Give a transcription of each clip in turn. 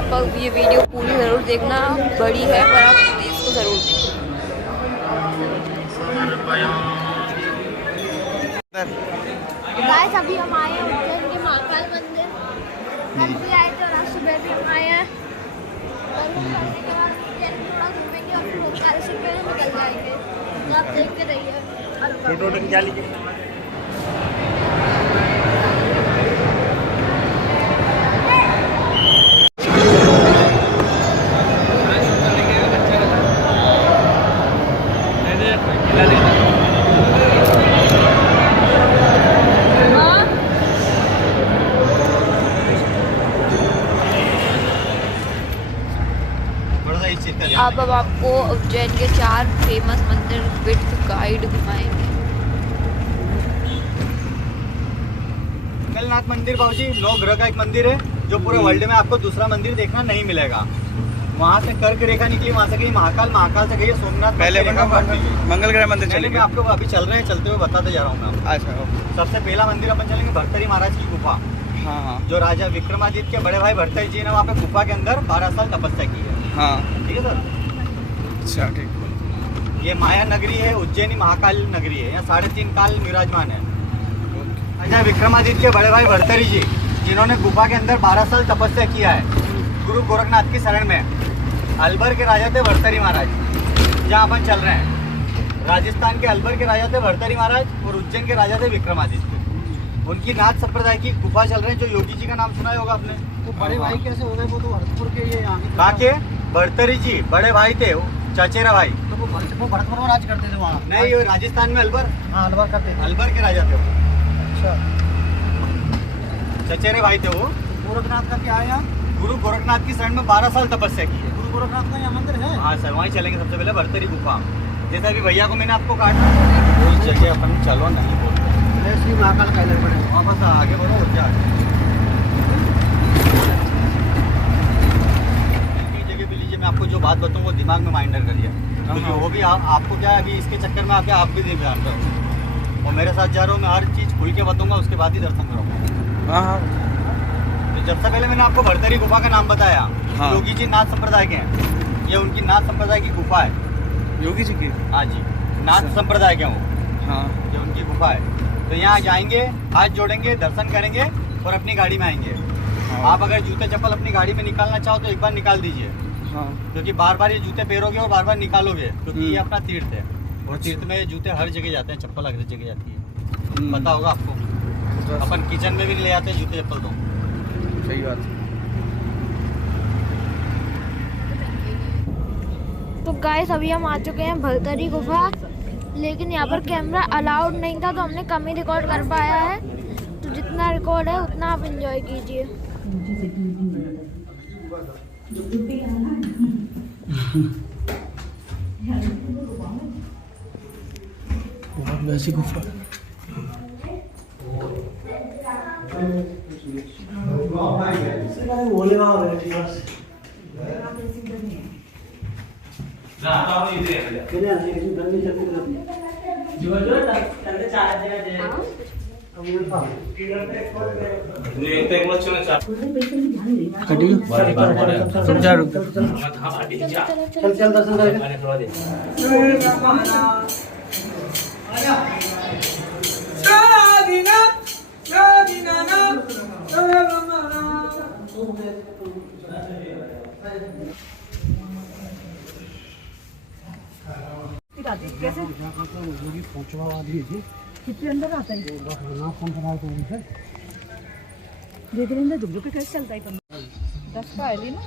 आप ये वीडियो पूरी ज़रूर देखना, बड़ी है पर आप प्लीज़ को ज़रूर देखना। गाइस अभी हम आए हैं उज्जैन के महाकाल मंदिर। कल भी आए थे और आज सुबह भी हम आए हैं। दर्शन करने के बाद उज्जैन थोड़ा घूमेंगे और फिर ओमकारेश्वर पे निकल जाएंगे। तो आप देखते रहिए। फोटो क्या लीजिए। अब आपको उज्जैन के 4 फेमस मंदिर विद गाइड घुमाएंगे। मंगलनाथ मंदिर बाबूजी 9 ग्रह का एक मंदिर है जो पूरे वर्ल्ड में आपको दूसरा मंदिर देखना नहीं मिलेगा। वहाँ से कर्क रेखा निकली, वहाँ से गई महाकाल, महाकाल से गई सोमनाथ। पहले मंगल ग्रह मंदिर चलेंगे। मैं आपको अभी चल रहे हैं, चलते हुए बताते जा रहा हूँ मैं। अच्छा, सबसे पहला मंदिर अपन चलेंगे भर्तरी महाराज की गुफा। हाँ, जो राजा विक्रमादित्य के बड़े भाई भर्तरी जी ने वहाँ पे गुफा के अंदर 12 साल तपस्या की है। हाँ, ठीक है सर। अच्छा, ठीक। ये माया नगरी है, उज्जैनी महाकाल नगरी है। यहाँ 3.5 काल विराजमान है। राजा विक्रमादित्य के बड़े भाई भर्तरी जी, जिन्होंने गुफा के अंदर 12 साल तपस्या किया है गुरु गोरखनाथ की शरण में। अलवर के राजा थे भर्तरी महाराज, जहाँ अपन चल रहे हैं। राजस्थान के अलवर के राजा थे भर्तरी महाराज और उज्जैन के राजा थे विक्रमादित्य। उनकी नाथ संप्रदाय की गुफा चल रहे हैं। जो योगी जी का नाम सुना होगा आपने। तो बड़े भाई कैसे हो गए? वो तो भरतपुर के ये यहाँ के भर्तरी जी बड़े भाई थे, चचेरा भाई। तो वो भरतपुर में राज करते थे वहाँ? नहीं, वो राजस्थान में अलवर। हाँ, अलवर करते थे। अलवर के राजा थे वो। अच्छा, चचेरे भाई थे वो। गोरखनाथ का क्या है यहाँ? गुरु गोरखनाथ की शरण में 12 साल तपस्या की है। गुरु गोरखनाथ का यहाँ मंदिर है? हाँ सर, वहीं चलेंगे सबसे पहले भर्तरी गुफा। जैसे अभी भैया को मैंने आपको काटा, उस जगह अपन चलो नहीं बोलते। श्री महाकाल का इधर पड़े, वापस आगे बढ़ो। क्या जगह भी लीजिए, मैं आपको जो बात बताऊँ वो दिमाग में माइंडर करिए, क्योंकि वो भी आपको क्या है, अभी इसके चक्कर में आके आप भी नहीं ध्यान रहो। और मेरे साथ जा रहा हूँ, मैं हर चीज़ खुल के बताऊँगा, उसके बाद ही दर्शन करूँगा। हाँ, तो जब से पहले मैंने आपको भर्तरी गुफा का नाम बताया। हाँ। योगी जी नाथ संप्रदाय के हैं। ये उनकी नाथ संप्रदाय की गुफा है। योगी जी की? हाँ जी, नाथ संप्रदाय के वो। हाँ, ये उनकी गुफा है। तो यहाँ जाएंगे, हाथ जोड़ेंगे, दर्शन करेंगे और अपनी गाड़ी में आएंगे। हाँ। आप अगर जूते चप्पल अपनी गाड़ी में निकालना चाहो तो एक बार निकाल दीजिए। हाँ। क्योंकि बार बार ये जूते पहनोगे और बार बार निकालोगे, क्योंकि ये अपना तीर्थ है और तीर्थ में जूते हर जगह जाते हैं, चप्पल हर जगह जाती है। पता होगा आपको। अपन किचन में भी ले आते हैं जूते चप्पल। तो सही बात है। तो गाइस अभी हम आ चुके हैं भर्तरी गुफा, लेकिन यहाँ पर कैमरा अलाउड नहीं था तो हमने कम ही रिकॉर्ड कर पाया है। तो जितना रिकॉर्ड है उतना आप एंजॉय कीजिए। बहुत वैसी गुफा। कैसे कितने अंदर आता है? देख रहे हैं झुक कैसे चलता है? 10 का है ना।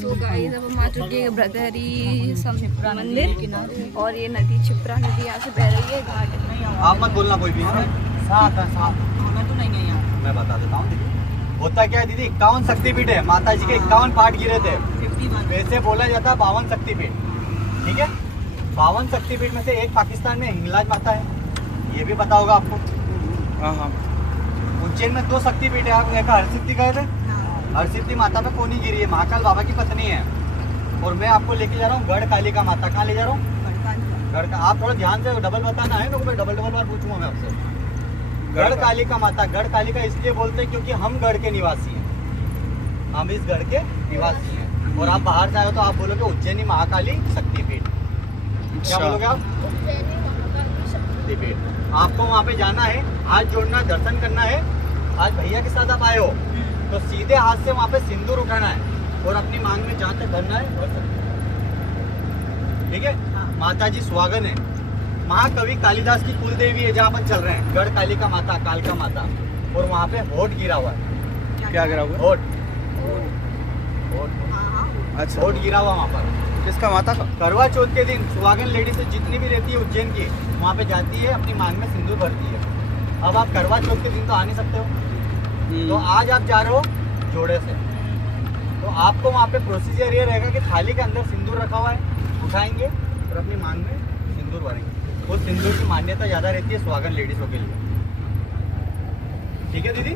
तो गाइस अब हम आ चुके हैं भर्तरी मंदिर और ये नदी छिपरा नदी यहाँ से बह रही है घाट में। आप मत बोलना कोई भी। साथ है, साथ मैं तो नहीं है यहाँ। मैं बता देता हूँ दीदी, होता क्या है दीदी, 51 शक्तिपीठ है। माता जी के 51 पाठ गिरे थे। वैसे बोला जाता है 52 शक्तिपीठ। ठीक है, 52 शक्तिपीठ में से एक पाकिस्तान में हिंगलाज माता है, ये भी पता होगा आपको। हाँ, उज्जैन में 2 शक्तिपीठ है। आप देखा हरसिद्धि गए थे? हरसिद्धि माता पे कोनी गिरी है, महाकाल बाबा की पत्नी है। और मैं आपको लेके जा रहा हूँ गढ़ कालिका माता। कहाँ ले जा रहा हूँ? गढ़ का। आप थोड़ा ध्यान से डबल बताना है, क्योंकि डबल बार पूछूंगा मैं आपसे। गढ़ कालिका माता। गढ़ कालिका इसलिए बोलते हैं क्योंकि हम गढ़ के निवासी हैं। हम इस गढ़ के निवासी हैं। और आप बाहर से आए हो तो आप बोलोगे उज्जैनी महाकाली शक्तिपीठ। क्या बोलोगे आप? उज्जैनी महाकाल की शक्तिपीठ। आपको वहाँ पे जाना है, हाथ जोड़ना, दर्शन करना है। आज भैया के साथ आप आए हो तो सीधे हाथ से वहाँ पे सिंदूर उठाना है और अपनी मांग में जहाँ तक भरना है भर सकते हैं। ठीक है? माता जी सुहागन है। महाकवि कालिदास की कुल देवी है जहाँ अपन चल रहे हैं, गढ़ कालिका माता, कालका माता। और वहाँ पे होठ गिरा हुआ है। क्या गिरा हुआ? होठ। अच्छा, होठ गिरा हुआ वहाँ पर। किसका? माता का? करवा चौथ के दिन सुहागन लेडी से जितनी भी रहती है उज्जैन की, वहाँ पे जाती है, अपनी मांग में सिंदूर भरती है। अब आप करवा चौथ के दिन तो आ नहीं सकते हो, तो आज आप जा रहे हो जोड़े से, तो आपको वहाँ पे प्रोसीजर ये रहेगा कि थाली के अंदर सिंदूर रखा हुआ है, उठाएंगे और अपनी मांग में सिंदूर भरेंगे। वो सिंदूर की मान्यता ज़्यादा रहती है सुहागन लेडीज़ों के लिए। ठीक है दीदी?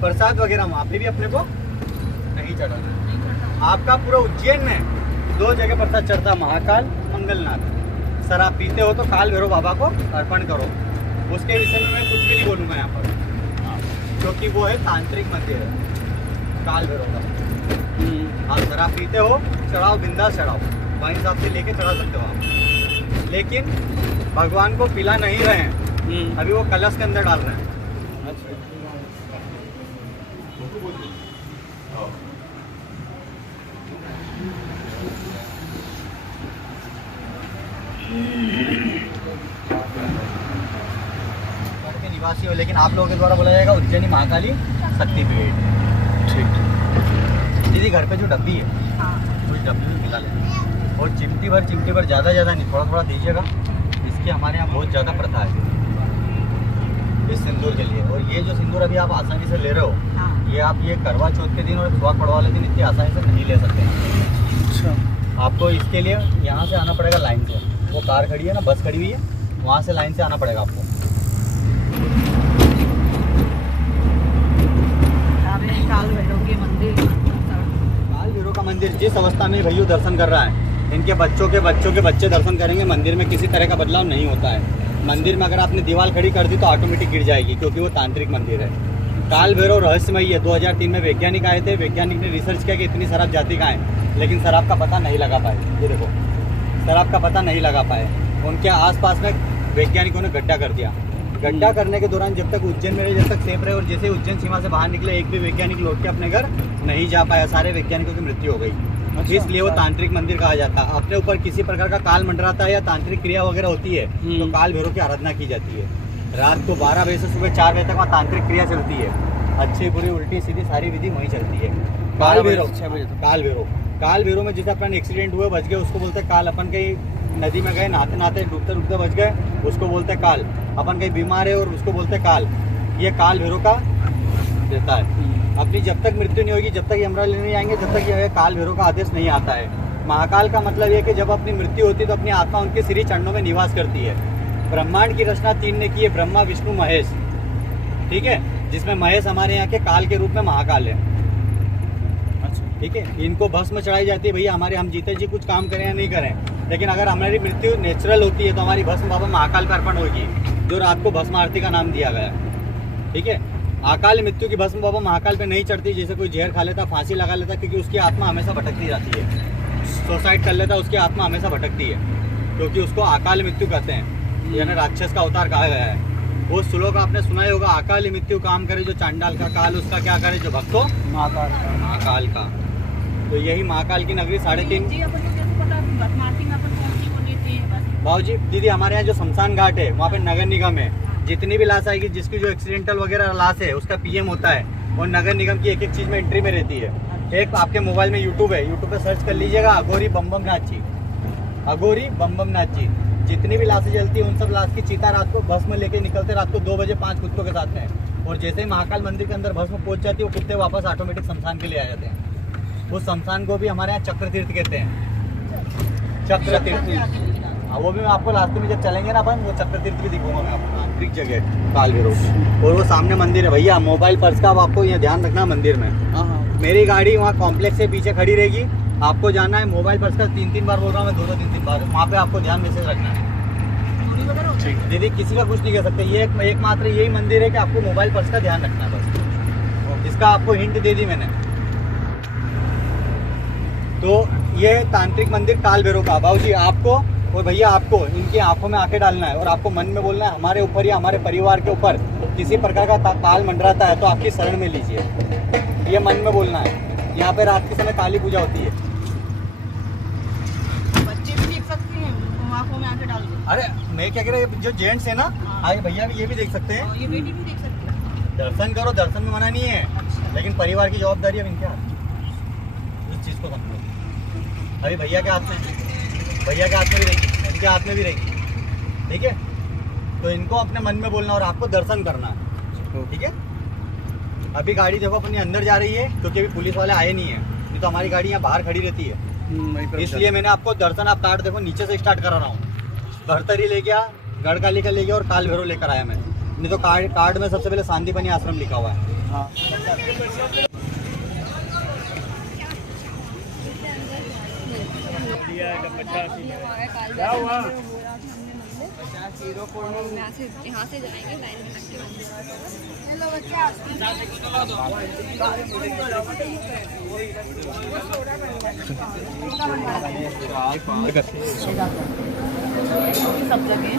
प्रसाद वगैरह वहाँ पे भी अपने को नहीं चढ़ाना। आपका पूरा उज्जैन में 2 जगह प्रसाद चढ़ता है, महाकाल, मंगलनाथ। सर आप पीते हो तो काल भैरव बाबा को अर्पण करो। उसके विषय में मैं कुछ भी नहीं बोलूँगा यहाँ पर, क्योंकि वो है तांत्रिक मंदिर है काल भैरव का। आप शराब पीते हो, चढ़ाओ, बिंदास चढ़ाओ, वहीं हिसाब से लेके चढ़ा सकते हो आप। लेकिन भगवान को पिला नहीं रहे हैं, अभी वो कलश के अंदर डाल रहे हैं। घर के निवासी हो, लेकिन आप लोगों के द्वारा बोला जाएगा उज्जैनी महाकाली शक्तिपीठ। ठीक। दीदी घर पे जो डब्बी है, उस डब्बी में मिला लेना और चिमटी भर ज़्यादा नहीं, थोड़ा थोड़ा दीजिएगा। इसकी हमारे यहाँ बहुत ज़्यादा प्रथा है इस सिंदूर के लिए। और ये जो सिंदूर अभी आप आसानी से ले रहे हो, ये आप ये करवा चौथ के दिन और सुहाग पड़वा वाले दिन इतनी आसानी से नहीं ले सकते हैं। अच्छा, आपको इसके लिए यहाँ से आना पड़ेगा लाइन से। वो कार खड़ी है ना, बस खड़ी हुई है, वहाँ से लाइन से आना पड़ेगा आपको। काल भैरव का मंदिर जिस अवस्था में भैया दर्शन कर रहा है, इनके बच्चों के बच्चे दर्शन करेंगे। मंदिर में किसी तरह का बदलाव नहीं होता है। मंदिर में अगर आपने दीवार खड़ी कर दी तो ऑटोमेटिक गिर जाएगी, क्योंकि वो तांत्रिक मंदिर है। काल भैरव रहस्यमयी है। 2003 में वैज्ञानिक आए थे, वैज्ञानिक ने रिसर्च किया कि इतनी शराब जाति कहाँ है, लेकिन शराब का पता नहीं लगा पाए। ये देखो, शराब का पता नहीं लगा पाए। उनके आसपास में वैज्ञानिकों ने गड्ढा कर दिया। गड्ढा करने के दौरान जब तक उज्जैन में रहे, जब तक सेफ रहे, और जैसे उज्जैन सीमा से बाहर निकले, एक भी वैज्ञानिक लौट के अपने घर नहीं जा पाया। सारे वैज्ञानिकों की मृत्यु हो गई। इसलिए वो तांत्रिक मंदिर कहा जाता है। अपने ऊपर किसी प्रकार का काल मंडराता है या तांत्रिक क्रिया वगैरह होती है तो काल भैरव की आराधना की जाती है। रात को 12 बजे से सुबह 4 बजे तक वहाँ तांत्रिक क्रिया चलती है। अच्छी बुरी उल्टी सीधी सारी विधि वहीं चलती है। काल भैरव, काल भैरव में जैसे अपन एक्सीडेंट हुए, बच गए, उसको बोलते हैं काल। अपन कहीं नदी में गए, नहाते नहाते डूबते डूबते बच गए, उसको बोलते हैं काल। अपन कहीं बीमार है और उसको बोलते हैं काल। ये काल भैरव का देता है। अपनी जब तक मृत्यु नहीं होगी, जब तक यमराज लेने नहीं आएंगे, जब तक ये काल भैरव का आदेश नहीं आता है। महाकाल का मतलब ये कि जब अपनी मृत्यु होती है तो अपनी आत्मा उनके श्री चरणों में निवास करती है। ब्रह्मांड की रचना 3 ने की है, ब्रह्मा, विष्णु, महेश। ठीक है, जिसमें महेश हमारे यहाँ के काल के रूप में महाकाल है। ठीक है, इनको भस्म चढ़ाई जाती है। भैया हमारे, हम जीते जी कुछ काम करें या नहीं करें, लेकिन अगर हमारी मृत्यु नेचुरल होती है तो हमारी भस्म बाबा महाकाल पर अर्पण होगी, जो रात को भस्म आरती का नाम दिया गया। ठीक है, अकाल मृत्यु की भस्म बाबा महाकाल पे नहीं चढ़ती। जैसे कोई जहर खा लेता, फांसी लगा लेता, क्योंकि उसकी आत्मा हमेशा भटकती जाती है। सुसाइड कर लेता, उसकी आत्मा हमेशा भटकती है, क्योंकि उसको अकाल मृत्यु कहते हैं, यानी राक्षस का अवतार कहा गया है। वो श्लोक आपने सुना ही होगा, अकाल मृत्यु काम करे जो चांडाल का, काल उसका क्या करे जो भक्तो महाकाल का। तो यही महाकाल की नगरी 3.5 बाबूजी दीदी हमारे यहाँ जो शमशान घाट है, वहाँ पे नगर निगम है। जितनी भी लाश आएगी, जिसकी जो एक्सीडेंटल वगैरह लाश है, उसका पीएम होता है, और नगर निगम की एक एक चीज़ में एंट्री में रहती है। एक आपके मोबाइल में यूट्यूब है, यूट्यूब पे सर्च कर लीजिएगा, अघोरी बम बम नाथ जी, अघोरी बम बम नाथ जी। जितनी भी लाशें जलती है, उन सब लाश की चिता रात को भस्म लेके निकलते, रात को 2 बजे 5 कुत्तों के साथ में। और जैसे ही महाकाल मंदिर के अंदर भस्म पहुँच जाती है, वो कुत्ते वापस ऑटोमेटिक शमशान के लिए आ जाते हैं। उस शमशान को भी हमारे यहाँ चक्र तीर्थ कहते हैं, चक्र तीर्थ। वो भी मैं आपको रास्ते में जब चलेंगे ना अपन, वो चक्र तीर्थ भी दिखाऊंगा मैं आपको, आंतरिक जगह काल भैरव। और वो सामने मंदिर है भैया, मोबाइल पर्स का आपको ये ध्यान रखना मंदिर में। मेरी गाड़ी वहाँ कॉम्प्लेक्स से पीछे खड़ी रहेगी, आपको जाना है। मोबाइल पर्स का 3-3 बार बोल रहा हूँ मैं, 2-2 3-3 बार, वहाँ पे आपको ध्यान मैसेज रखना है। दीदी किसी का कुछ नहीं कह सकते, ये एकमात्र यही मंदिर है कि आपको मोबाइल पर्स का ध्यान रखना है बस। इसका आपको हिंट दे दी मैंने। तो ये तांत्रिक मंदिर काल भैरव का बाबूजी आपको और भैया आपको इनकी आंखों में आंखें डालना है और आपको मन में बोलना है हमारे ऊपर या हमारे परिवार के ऊपर किसी प्रकार का काल मंडराता है तो आपकी शरण में लीजिए, ये मन में बोलना है। यहाँ पे रात के समय काली पूजा होती है। बच्चे भी देख सकते हैं, आंखों में आंखें डाल के। अरे मैं क्या कह रहा हूँ, जो जेंट्स है ना आगे भैया भी ये भी देख सकते हैं। और ये बेटी भी देख सकते हैं। दर्शन करो, दर्शन में मना नहीं है, लेकिन परिवार की जवाबदारी है इनके हाथ, इस चीज़ को समझो। अभी भैया के हाथ में, भैया के हाथ में भी रहेगी, इनके हाथ में भी रहेगी, ठीक है। तो इनको अपने मन में बोलना और आपको दर्शन करना है, ठीक है। अभी गाड़ी देखो अपनी अंदर जा रही है क्योंकि अभी पुलिस वाले आए नहीं है, नहीं तो हमारी गाड़ी यहाँ बाहर खड़ी रहती है। इसलिए मैंने आपको दर्शन आप कार्ड देखो नीचे से स्टार्ट करा रहा हूँ। भरतरी ले गया, गढ़काली का ले गया और काल भैरव लेकर आया मैं। नहीं तो कार्ड में सबसे पहले सांदीपनी आश्रम लिखा हुआ है। हाँ। यहाँ से जाएंगे लाइन में लग के मंदिर। हेलो सब जगह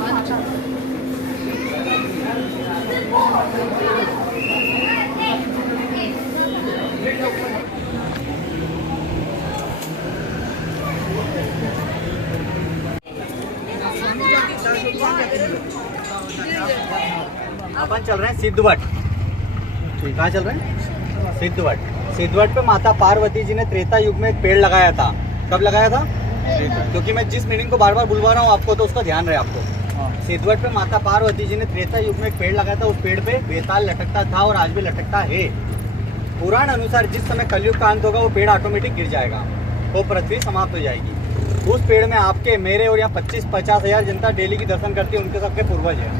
अपन चल रहे हैं सिद्धवट। कहाँ चल रहे हैं? सिद्धवट। सिद्धवट पे माता पार्वती जी ने त्रेता युग में एक पेड़ लगाया था। कब लगाया था? क्योंकि मैं जिस मीनिंग को बार बार बुलवा रहा हूँ आपको, तो उसका ध्यान रहे आपको। सिद्धवट पे माता पार्वती जी ने त्रेता युग में एक पेड़ लगाया था। उस पेड़ पे बेताल लटकता था और आज भी लटकता है। पुराण अनुसार जिस समय कलयुग का अंत होगा वो पेड़ ऑटोमेटिक गिर जाएगा, वो पृथ्वी समाप्त हो जाएगी। उस पेड़ में आपके, मेरे और यहाँ 25-50 हज़ार जनता डेली की दर्शन करती है। उनके सबके पूर्वज हैं,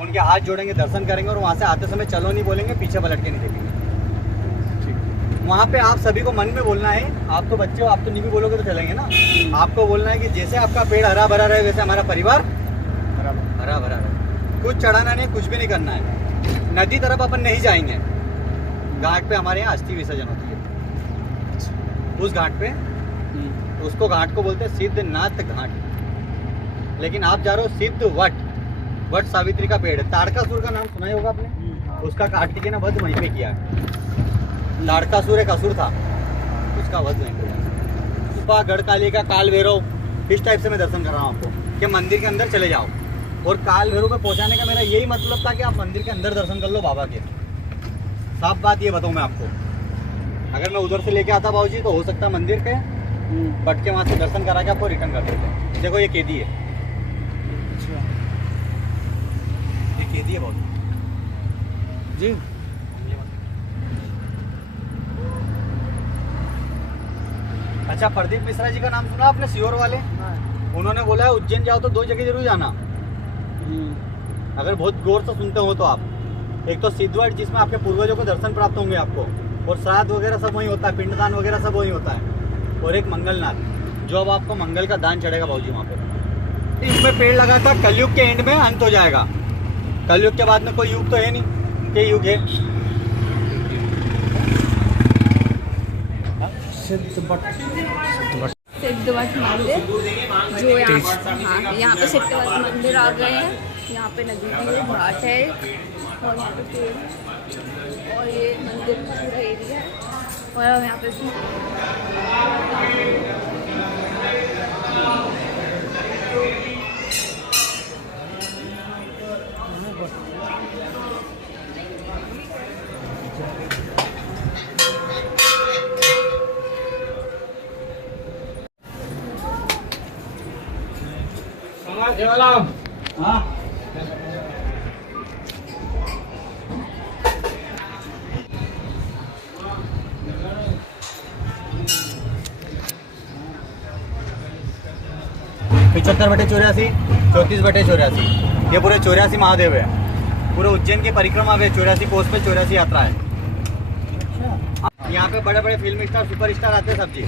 उनके हाथ जोड़ेंगे, दर्शन करेंगे और वहाँ से आते समय चलो नहीं बोलेंगे, पीछे पलट के नहीं देखेंगे। वहाँ पे आप सभी को मन में बोलना है। आप तो बच्चे हो, आप तो नहीं भी बोलोगे तो चलेंगे ना। आपको बोलना है कि जैसे आपका पेड़ हरा भरा रहे वैसे हमारा परिवार हरा भरा रहे। कुछ चढ़ाना नहीं, कुछ भी नहीं करना है। नदी तरफ अपन नहीं जाएंगे। घाट पे हमारे यहाँ अस्थि विसर्जन होती है। उस घाट पे, उसको घाट को बोलते हैं सिद्धनाथ घाट। लेकिन आप जा रहे हो सिद्धवट, वट सावित्री का पेड़। ताड़कासुर का नाम सुना ही होगा आपने। उसका कार्तिक ने वध वहीं पे किया। ताड़कासुर एक असुर था, उसका वध वहीं पे किया। सुपा, गढ़काली का, काल भैरव, इस टाइप से मैं दर्शन कर रहा हूँ आपको कि मंदिर के अंदर चले जाओ। और काल भैरव में पहुँचाने का मेरा यही मतलब था कि आप मंदिर के अंदर दर्शन कर लो बाबा के। साफ बात ये बताऊँ मैं आपको, अगर मैं उधर से लेके आता बाबूजी तो हो सकता है मंदिर के बट के वहाँ से दर्शन करा के आपको रिटर्न कर देते। देखो ये कैदी है, ये कैदी है बहुत जी। अच्छा, प्रदीप मिश्रा जी का नाम सुना आपने, सीहोर वाले? उन्होंने बोला है उज्जैन जाओ तो 2 जगह जरूर जाना। अगर बहुत गौर से सुनते हो तो आप, एक तो सिद्धवट जिसमें आपके पूर्वजों को दर्शन प्राप्त होंगे आपको, और श्राद्ध वगैरह सब वहीं होता है, पिंडदान वगैरह सब वहीं होता है। और एक मंगलनाथ, जो अब आपको मंगल का दान चढ़ेगा बाबूजी वहाँ पे। इसमें पेड़ लगा था, कलयुग के एंड में अंत हो जाएगा। कलयुग के बाद में कोई युग तो है नहीं, के युग है? सिद्धवट मंदिर, जो यहाँ पे सिद्धवट मंदिर आ गए हैं। यहाँ पे नदी भी है, घाट है और यहाँ पे पेड़ और ये मंदिर पूरा एरिया है। और यहाँ पे हाँ पिछहत्तर बटे 84, 34 बटे 84, ये पूरे 84 महादेव है। पूरे उज्जैन की परिक्रमा में 84 कोस पे 84 यात्रा है। यहाँ पे बड़े बड़े फिल्म स्टार, सुपर स्टार आते हैं सब जी।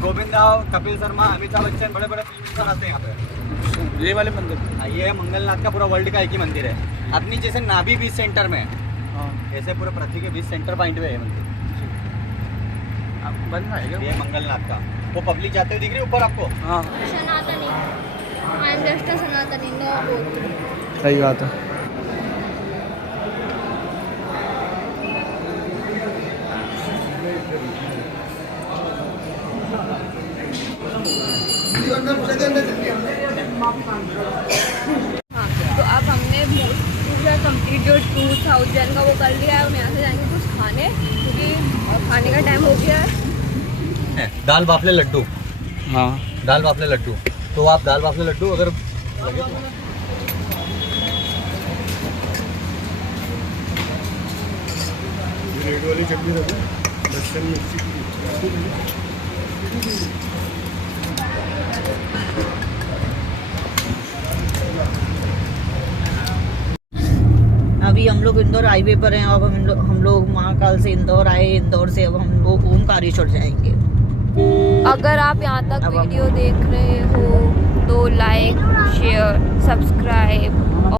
गोविंद राव, कपिल शर्मा, अमिताभ बच्चन, बड़े बड़े फिल्म स्टार आते हैं यहाँ पे। ये वाले मंदिर? हाँ, ये है मंगलनाथ का पूरा वर्ल्ड का एक ही मंदिर है। अपनी जैसे नाभि बीच सेंटर में, ऐसे पूरे पृथ्वी के बीच सेंटर पॉइंट पे है मंदिर। बन रहा है क्या? ये मंगलनाथ का वो पब्लिक जाते हुए दिख रही है ऊपर आपको। हाँ सनातनी आई एम जस्ट अ सनातनी नो बोथ। सही बात है। हाँ तो अब हमने पूरा कंप्लीट जो 2000 का वो कर लिया है। हम यहाँ से जाएंगे कुछ खाने, क्योंकि खाने का टाइम हो गया है। दाल बाफले लड्डू, हाँ दाल बाफले लड्डू, तो आप दाल बाफले लड्डू अगर लगे तो रेड वाली चटनी रखो, लहसुन मिर्ची की। अभी हम लोग इंदौर हाईवे पर हैं। अब हम लोग महाकाल से इंदौर आए, इंदौर से अब हम लोग ओमकारेश्वर जाएंगे। अगर आप यहाँ तक अब हम- वीडियो देख रहे हो तो लाइक, शेयर, सब्सक्राइब